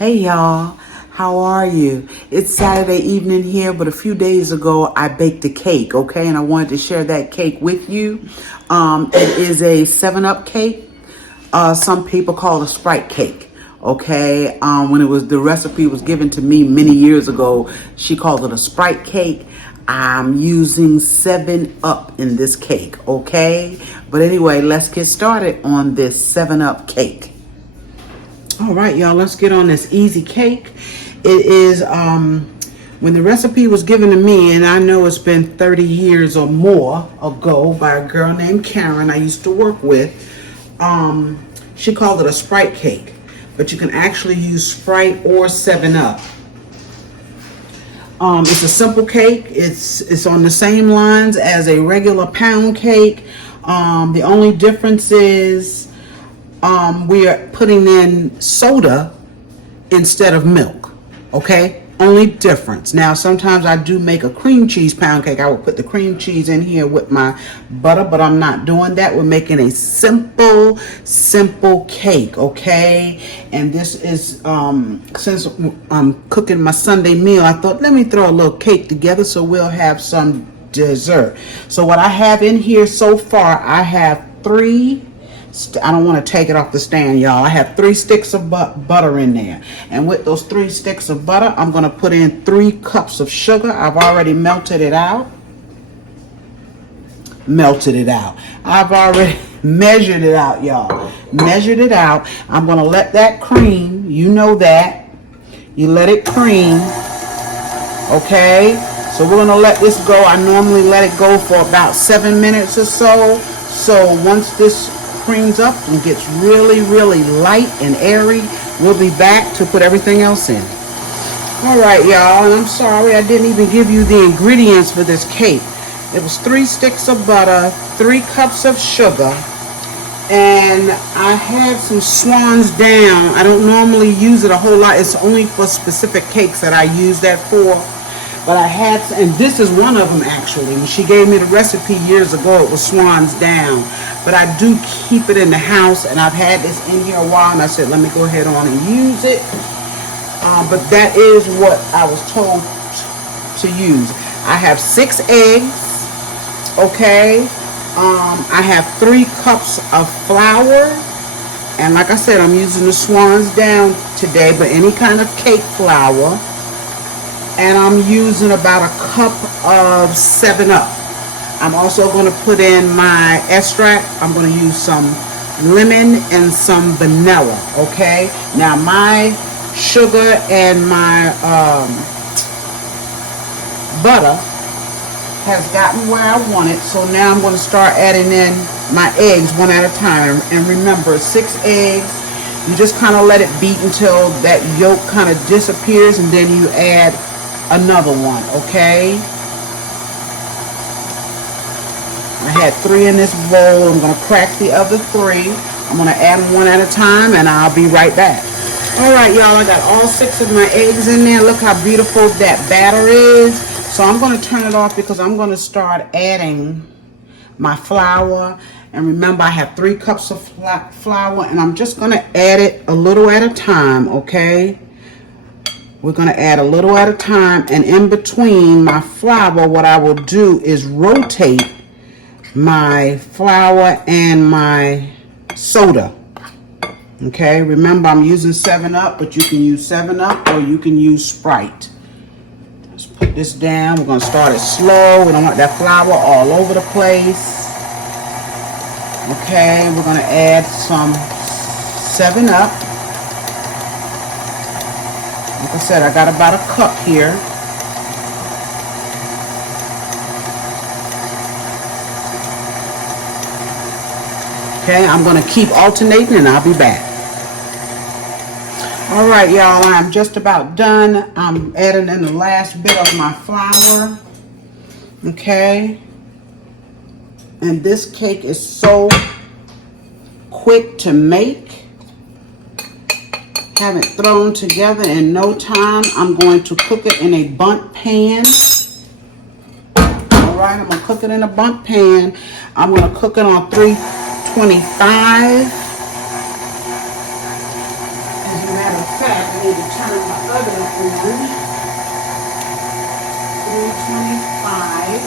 Hey y'all, how are you? It's Saturday evening here, but a few days ago I baked a cake, okay? And I wanted to share that cake with you. It is a 7-Up cake. Some people call it a Sprite Cake, okay? When the recipe was given to me many years ago, she called it a Sprite Cake. I'm using 7-Up in this cake, okay? But anyway, let's get started on this 7-Up cake. All right, y'all, let's get on this easy cake. It is, when the recipe was given to me, and I know it's been 30 years or more ago by a girl named Karen I used to work with. She called it a Sprite Cake, but you can actually use Sprite or 7-Up. It's a simple cake. It's on the same lines as a regular pound cake. The only difference is we are putting in soda instead of milk, okay? Only difference. Now, sometimes I do make a cream cheese pound cake. I will put the cream cheese in here with my butter, but I'm not doing that. We're making a simple cake, okay? And this is, since I'm cooking my Sunday meal, I thought, let me throw a little cake together so we'll have some dessert. So what I have in here so far, I have I don't want to take it off the stand, y'all. I have 3 sticks of butter in there. And with those 3 sticks of butter, I'm going to put in 3 cups of sugar. I've already melted it out. I've already measured it out, y'all. Measured it out. I'm going to let that cream. You know that. You let it cream. Okay? So we're going to let this go. I normally let it go for about 7 minutes or so. So once this creams up and gets really light and airy, we'll be back to put everything else in. All right, y'all, and I'm sorry I didn't even give you the ingredients for this cake. It was 3 sticks of butter, 3 cups of sugar, and I had some Swan's Down. I don't normally use it a whole lot. It's only for specific cakes that I use that for. But I had, and this is one of them actually. She gave me the recipe years ago. It was Swan's Down. But I do keep it in the house, and I've had this in here a while, and I said, let me go ahead on and use it. But that is what I was told to use. I have 6 eggs, okay? I have 3 cups of flour. And like I said, I'm using the Swan's Down today, but any kind of cake flour. And I'm using about a cup of 7-Up. I'm also going to put in my extract. I'm going to use some lemon and some vanilla, okay? Now my sugar and my butter has gotten where I want it. So now I'm going to start adding in my eggs one at a time. And remember, 6 eggs. You just kind of let it beat until that yolk kind of disappears, and then you add another one, okay? I had 3 in this bowl. I'm going to crack the other 3. I'm going to add them one at a time, and I'll be right back. All right, y'all, I got all 6 of my eggs in there. Look how beautiful that batter is. So I'm going to turn it off because I'm going to start adding my flour. And remember, I have 3 cups of flour, and I'm just going to add it a little at a time, okay? We're going to add a little at a time, and in between my flour, what I will do is rotate my flour and my soda. Okay, remember I'm using 7-Up, but you can use 7-Up or you can use Sprite. Let's put this down. We're going to start it slow. We don't want that flour all over the place. Okay, we're going to add some 7-Up. Like I said, I got about a cup here. Okay, I'm going to keep alternating, and I'll be back. All right, y'all, I'm just about done. I'm adding in the last bit of my flour. Okay. And this cake is so quick to make. Have it thrown together in no time. I'm going to cook it in a bundt pan. All right, I'm going to cook it in a bundt pan. I'm going to cook it on 325. As a matter of fact, need to turn my oven on. 325.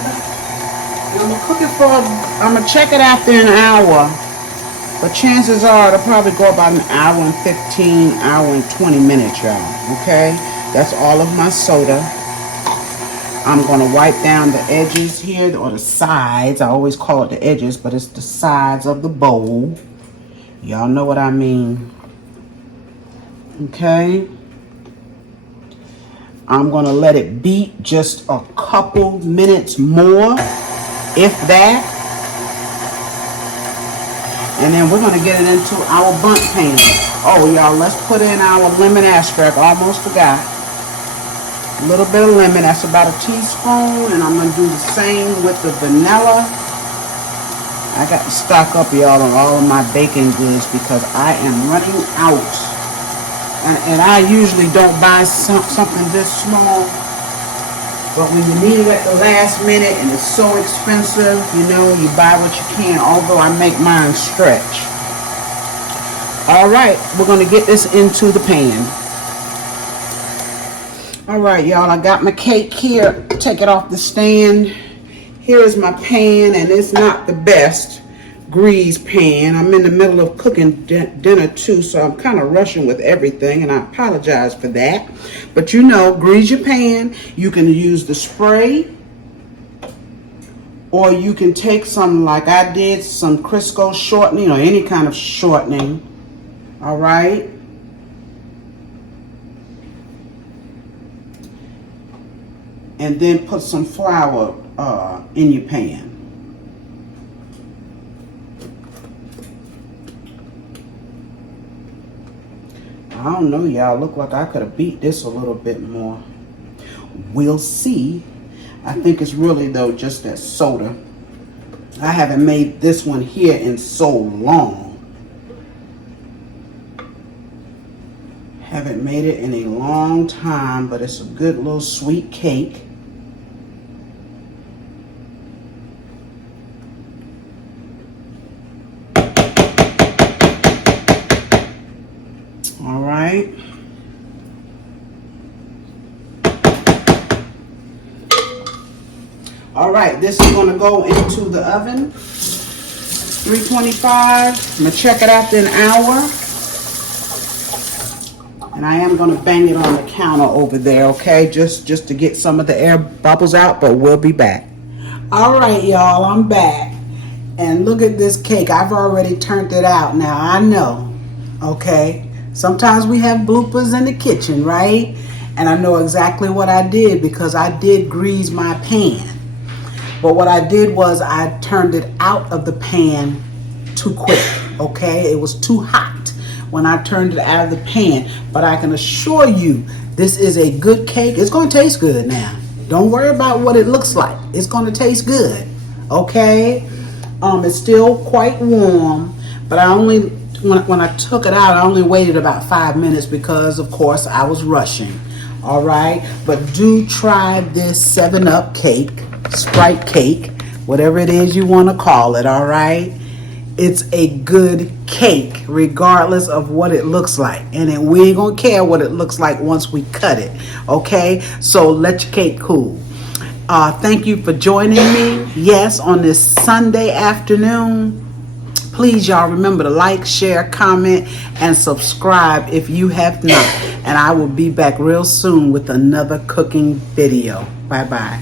And I'm gonna cook it for, I'm gonna check it after an hour. But chances are it'll probably go about an hour and 15, hour and 20 minutes, y'all. Okay? That's all of my soda. I'm gonna wipe down the edges here, or the sides. I always call it the edges, but it's the sides of the bowl. Y'all know what I mean. Okay? I'm gonna let it beat just a couple minutes more, if that. And then we're gonna get it into our bundt pan. Oh, y'all, let's put in our lemon extract. Almost forgot. A little bit of lemon, that's about a teaspoon, and I'm gonna do the same with the vanilla. I got to stock up, y'all, on all of my baking goods because I am running out. And I usually don't buy something this small, but when you need it at the last minute and it's so expensive, you know, you buy what you can, although I make mine stretch. All right, we're gonna get this into the pan. All right, y'all, I got my cake here. Take it off the stand. Here is my pan, and it's not the best grease pan. I'm in the middle of cooking dinner too, so I'm kind of rushing with everything, and I apologize for that. But you know, grease your pan. You can use the spray, or you can take some, like I did, some Crisco shortening or any kind of shortening. All right. And then put some flour in your pan. I don't know, y'all. Look like I could have beat this a little bit more. We'll see. I think it's really, though, just that soda. I haven't made this one here in so long. Haven't made it in a long time, but it's a good little sweet cake. All right. All right, this is going to go into the oven. 325. I'm going to check it after an hour. And I am going to bang it on the counter over there, okay? Just to get some of the air bubbles out, but we'll be back. All right, y'all, I'm back. And look at this cake. I've already turned it out. Now, I know, okay? Sometimes we have bloopers in the kitchen, right? And I know exactly what I did because I did grease my pan. But what I did was I turned it out of the pan too quick, okay? It was too hot when I turned it out of the pan. But I can assure you, this is a good cake. It's going to taste good now. Don't worry about what it looks like. It's going to taste good, okay? It's still quite warm, but I only, when I took it out, I only waited about 5 minutes because, of course, I was rushing, all right? But do try this 7-Up cake, Sprite Cake, whatever it is you want to call it, all right? It's a good cake regardless of what it looks like, and then we ain't gonna care what it looks like once we cut it, okay? So let your cake cool. Thank you for joining me, yes, on this Sunday afternoon. Please, y'all, remember to like, share, comment, and subscribe if you have not, and I will be back real soon with another cooking video. Bye bye.